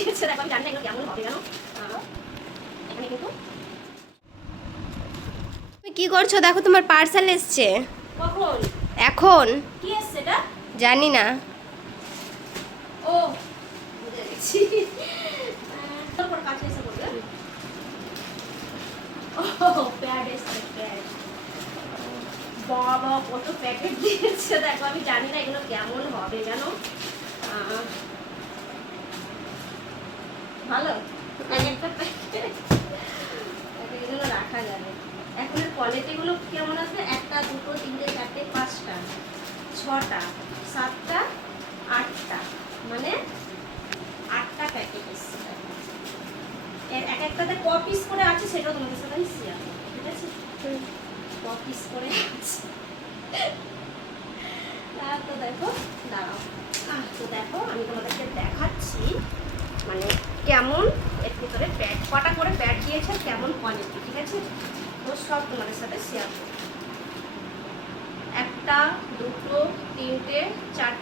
দিয়েছে, দেখো আমি জানি না এগুলো কেমন হবে জানো। এখানে কিন্তু তুমি কি করছো? দেখো তোমার পার্সেল এসছে। কখন এখন কি এসছে এটা? জানি না। ও বুঝে গেছি। তারপর কাছে এসে বলবে ও প্যাড এসছে, প্যাড। বাবা কত প্যাকেট দিয়েছে দেখো, আমি জানি না এগুলো কেমন হবে জানো। ভালো একটা প্যাকেট, এগুলো রাখা যাবে। এখন কোয়ালিটিগুলো কেমন আসবে? 1 2 3 4 5 6 7 8 মানে 8টা প্যাকেট এসছে। এর এক একটাতে ক পিস করে আছে সেটাও তোমাদের সাথে আমি শেয়ার করব, ঠিক আছে? ক পিস করে আছে তো দেখো, দাঁড়াও। তো দেখো আমি তোমাদেরকে দেখাচ্ছি মানে কেমন এর ভিতরে প্যাড, কটা করে প্যাড দিয়েছে, কেমন কোয়ালিটি, ঠিক আছে? তো সব তোমাদের সাথে শেয়ার করব। 1 2 3 4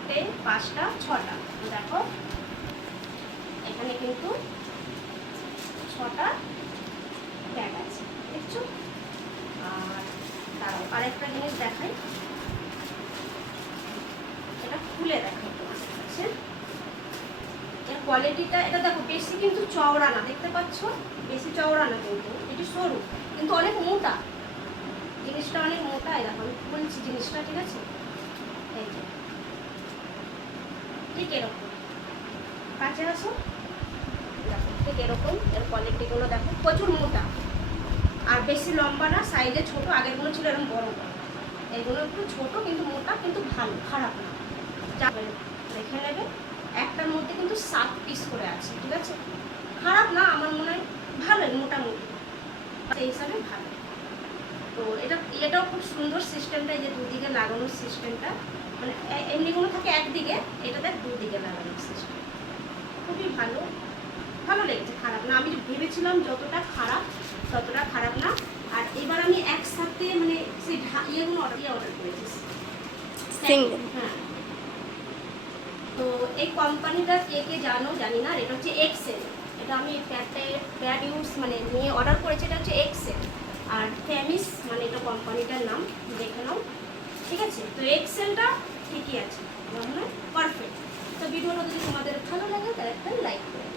5 6টা। দেখো এখানে কিন্তু 6টা প্যাড আছে, দেখছো? আর দাঁড়াও আরেকটা জিনিস দেখাই, এটা খুলে দেখাই তোমাদের কাছে। এর কোয়ালিটিটা এটা দেখো বেশি কিন্তু চওড়া না, দেখতে পাচ্ছ? বেশি চওড়া না কিন্তু, এটি সরু কিন্তু অনেক মোটা। জিনিসটা অনেক মোটা, দেখো আমি বলছি জিনিসটা, ঠিক আছে? এই যে ঠিক এরকম, কাছে আসো, দেখো ঠিক এরকম এর কোয়ালিটিগুলো দেখো, প্রচুর মোটা আর বেশি লম্বা না, সাইজে ছোট। আগেরগুলো ছিল এরকম বড় বড়, এগুলো একটু ছোট কিন্তু মোটা, কিন্তু ভালো, খারাপ না। যাবে দেখে নেবে। একটার মধ্যে কিন্তু 7 পিস করে আছে, ঠিক আছে? খারাপ না, আমার মনে হয় ভালোই, মোটামুটি সেই হিসাবে ভালো। তো এটাও খুব সুন্দর সিস্টেমটা, এই যে দুদিকে লাগানোর সিস্টেমটা, মানে এমনিগুলো থাকে একদিকে, এটাতে দুদিকে লাগানোর সিস্টেম খুবই ভালো, ভালো লেগেছে, খারাপ না। আমি ভেবেছিলাম যতটা খারাপ ততটা খারাপ না। আর এবার আমি একসাথে মানে সেই ইয়েগুলো অর্ডার করেছি। হ্যাঁ, তো এই কোম্পানিটা কে কে জানো জানি না, এটা হচ্ছে এক্সেল। এটা আমি প্যাড ইউজ মানে নিয়ে অর্ডার করেছি, এটা হচ্ছে এক্সেল। আর ফ্যামিস মানে এটা কোম্পানিটার নাম, দেখে নাও, ঠিক আছে? তো এক্সেলটা ঠিকই আছে, আমার মনে হয় পারফেক্ট। তো ভিডিওটা যদি তোমাদের ভালো লাগে তাহলে একটা লাইক করো।